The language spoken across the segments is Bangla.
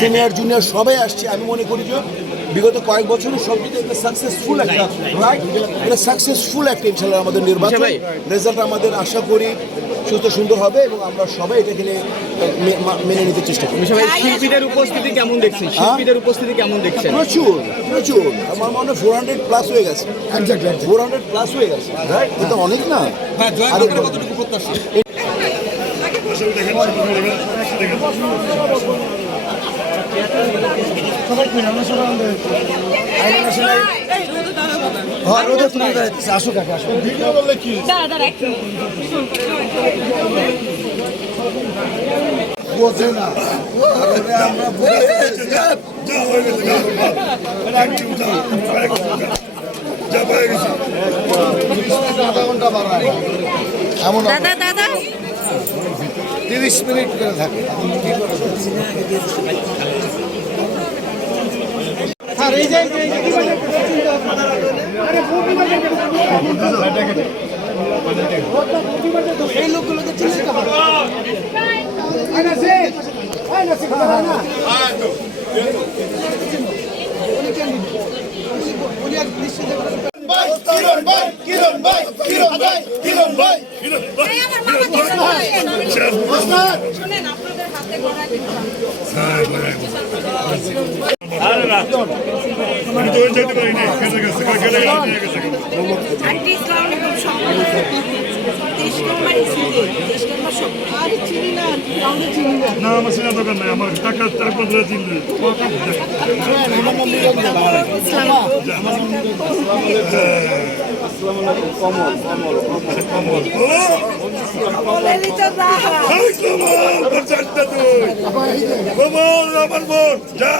সিনিয়র জুনিয়র সবাই আসছে। আমি মনে করি যে বিগত কয়েক বছরের সব থেকে একটা সাকসেসফুল একটা রাইট, এটা সাকসেসফুল একটা ইনশাল্লাহ আমাদের নির্বাচন। রেজাল্ট আমাদের আশা করি সুস্থ সুন্দর হবে এবং আমরা সবাই এটাকে মেনে নিতে চেষ্টা করি। শিল্পীদের উপস্থিতি কেমন দেখছেন? শিল্পীদের উপস্থিতি কেমন দেখছেন? প্রচুর প্রচুর, আমার মনে হয় 400+ হয়ে গেছে। 400+ হয়ে গেছে, রাইট? এটা অনেক না? কতটুকু প্রত্যাশা? আসুক বোঝে না এমন দাদা 30 মিনিট করে থাকে। এই লোকগুলোকে চিনতে হবে। না আমার চেনা দোকান নাই, আমার টাকা ধরে চিনলে আমার বোন যা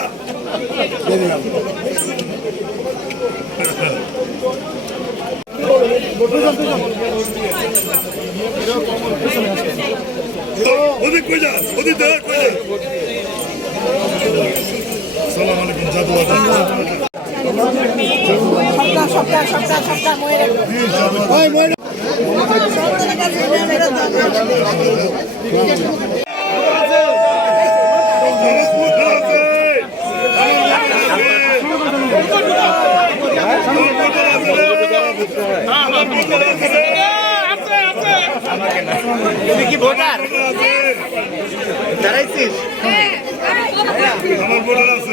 ওদিক কই যা, ওদিক দেখ কই যা। আসসালামু আলাইকুম জাদু তুমি কি ভোটার দাঁড়াইছিস? আমার ভোটার আছে,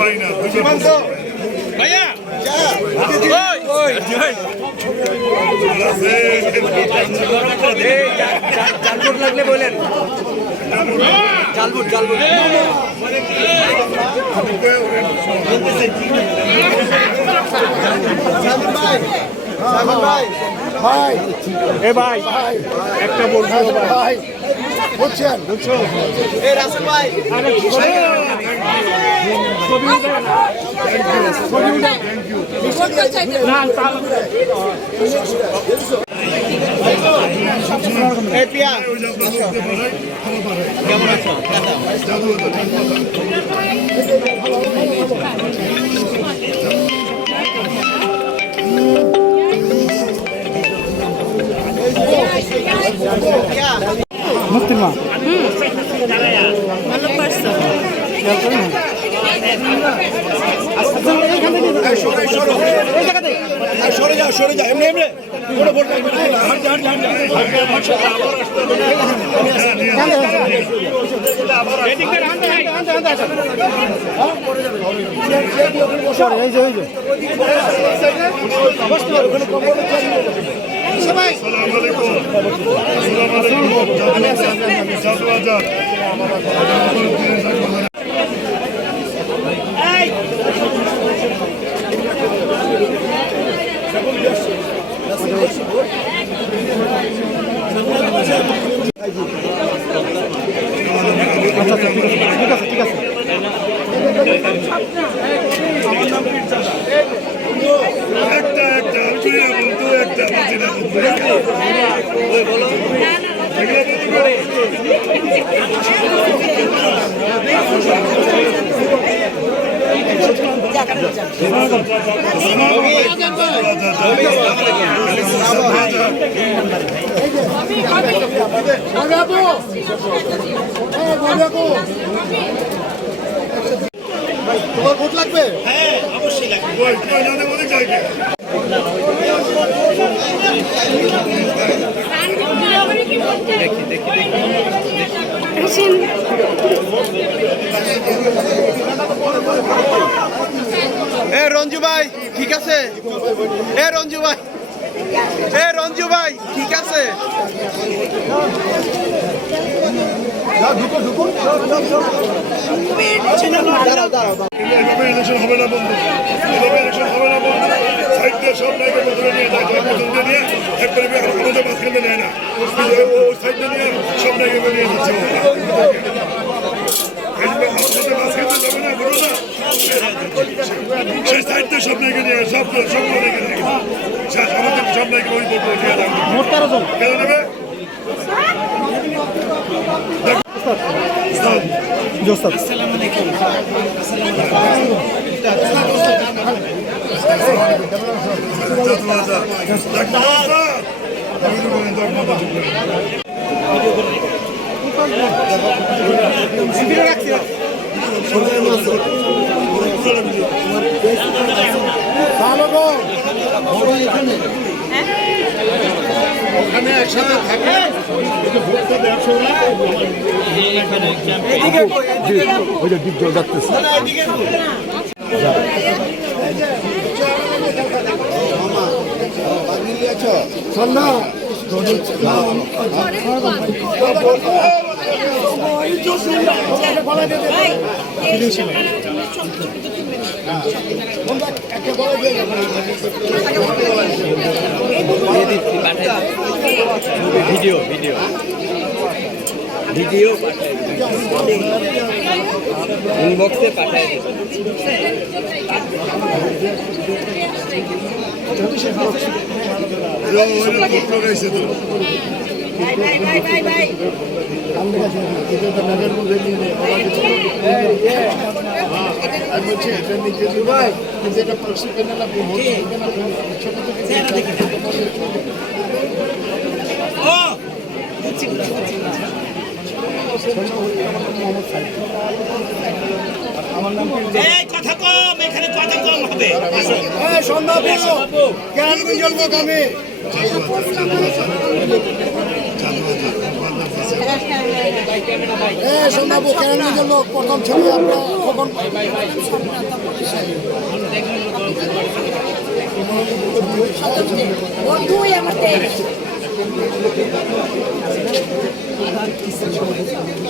পাই না ভাইয়া জালবোট লাগলে বলেন। জালবোট ভাই এ ভাই একটা বলবো ভাই বুঝছেন, কেমন আছো? মুক্তির মা ভালো পারছো। সরে যা এমনি এমনি কোনো ভোট লাগবে না। আসসালামু আলাইকুম জাদু আজাদ। ঠিক আছে একটা তোমার ভোট লাগবে? ওই জানে বলে যাইবে এ রঞ্জু ভাই ঠিক আছে, এ রঞ্জু ভাই, এ রঞ্জু ভাই ঠিক আছে। এভাবে ইলেকশন হবে না বন্ধু, এভাবে ইলেকশন হবে না বন্ধু। সাইড দিয়ে সব নায়িকা বদলে নিয়ে যায়, পছন্দ নিয়ে একবারে আমাদের মাঝখানে নেয় না, ওই সাইড নিয়ে সব নায়িকা নিয়ে যাচ্ছে। মাঝখানে যাবে না, বলো না সেই সাইড দিয়ে সব নায়িকা নিয়ে সব নায়িকা নিয়ে শেষ, আমাদের সব নায়িকা ওই বলবো নিয়ে যাবে। মোট 13 জন। কেন নেবে? জোস্তাদ। ওখানে একসাথে থাকে ভোটটা দেড়শো না ওই যে ডিপ জল যাচ্ছে সন্ধ্যা ভিডিও ভিডিও ভিডিও ইনবক্সে পাঠায় গাইছে তো কথা কম, এখানে কথা কম হবে। সন্ধ্যা কেরানীগঞ্জ লোক আমি। সন্ধ্যা কেরানীগঞ্জ লোক প্রথম ছবি আপনার কখন বন্ধুই আমাদের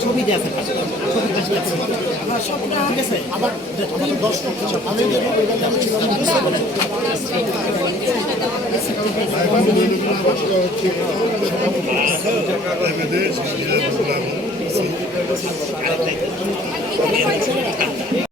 ছবি দেখা আবার দর্শক আমি দেশ